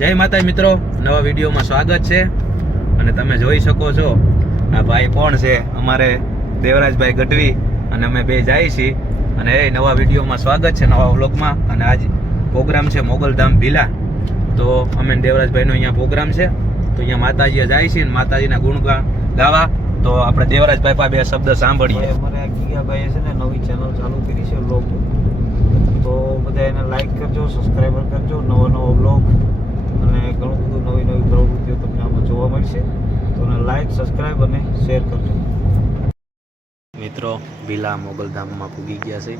જય માતા મિત્રો, નવા વિડીયોમાં સ્વાગત છે. અને તમે જોઈ શકો છો આ ભાઈ કોણ છે, અમારે દેવરાજભાઈ ગઢવી, અને અમે બે જાય છીએ. અને એ નવા વિડીયોમાં સ્વાગત છે, નવા વ્લોગમાં. અને આજ પ્રોગ્રામ છે મોગલધામ ભીલા. તો અમે દેવરાજભાઈનો અહીંયા પ્રોગ્રામ છે, તો અહીંયા માતાજીએ જાય છે, માતાજીના ગુણગાન ગાવા. તો આપણે દેવરાજભાઈ પાસે બે શબ્દ સાંભળીએ. અમારે આ ગીગાભાઈએ છે ને નવી ચેનલ ચાલુ કરી છે વ્લોગ, તો બધા એને લાઈક કરજો, સબસ્ક્રાઈબર કરજો. નવો વ્લોગ અને ઘણું બધું નવી પ્રવૃત્તિઓ તમને આમાં જોવા મળશે, તો એને લાઈક, સબસ્ક્રાઈબ અને શેર કરજો. મિત્રો ભીલા મોગલધામમાં પૂગી ગયા છે.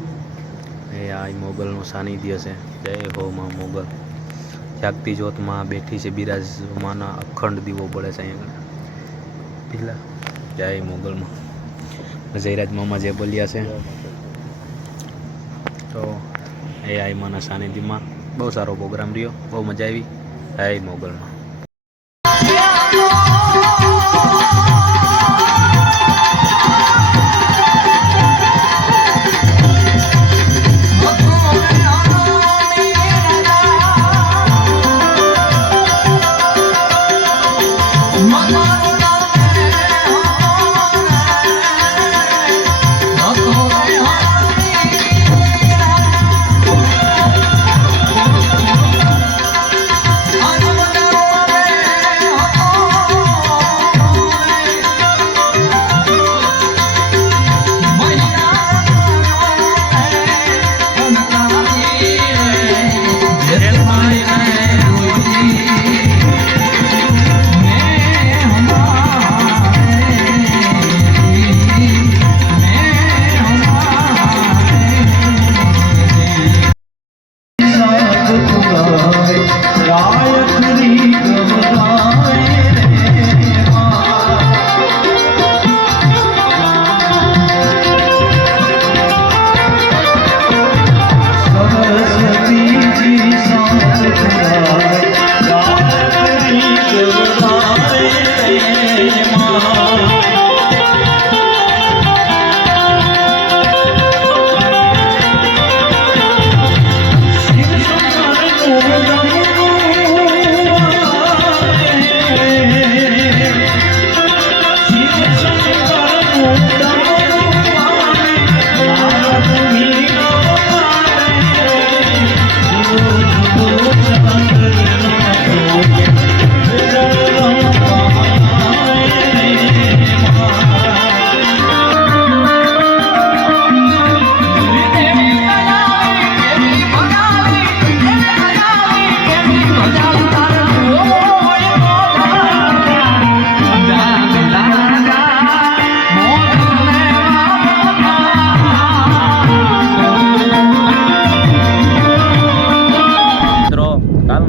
એ આ મોગલનું સાનિધ્ય છે. જય હો માં મોગલ. જાગતી જ્યોતમાં બેઠી છે, બિરાજમાના અખંડ દીવો પડે છે અહીંયા ભીલા. જય મોગલમાં. જયરાજ મામા જે બોલ્યા છે, તો એ આઈમાના સાનિધ્યમાં બહુ સારો પ્રોગ્રામ રહ્યો, બહુ મજા આવી. જય મોગલમાં.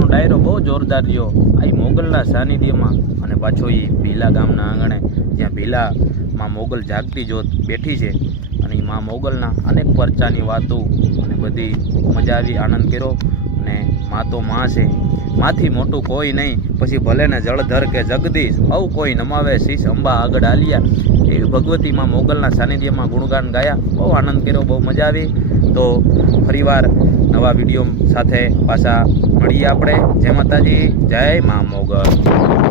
ડાયરો બહુ જોરદાર રહ્યો આ મોગલના સાનિધ્યમાં. અને પાછો એ ભીલા ગામના આંગણે, જ્યાં ભીલામાં મોગલ જાગતી જોત બેઠી છે, અને એ માં મોગલના અનેક પરચાની વાતો અને બધી મજા આવી, આનંદ કર્યો. અને માં તો માં છે, માંથી મોટું કોઈ નહીં, પછી ભલે ને જળધર કે જગદીશ આવ કોઈ નમાવે, શીશ અંબા આગળ આલિયા. એવી ભગવતી માં મોગલના સાનિધ્યમાં ગુણગાન ગાયા, બહુ આનંદ કર્યો, બહુ મજા આવી. તો ફરીવાર નવા વિડીયો સાથે પાછા મળીએ આપણે. જય માતાજી, જય મા મોગલ.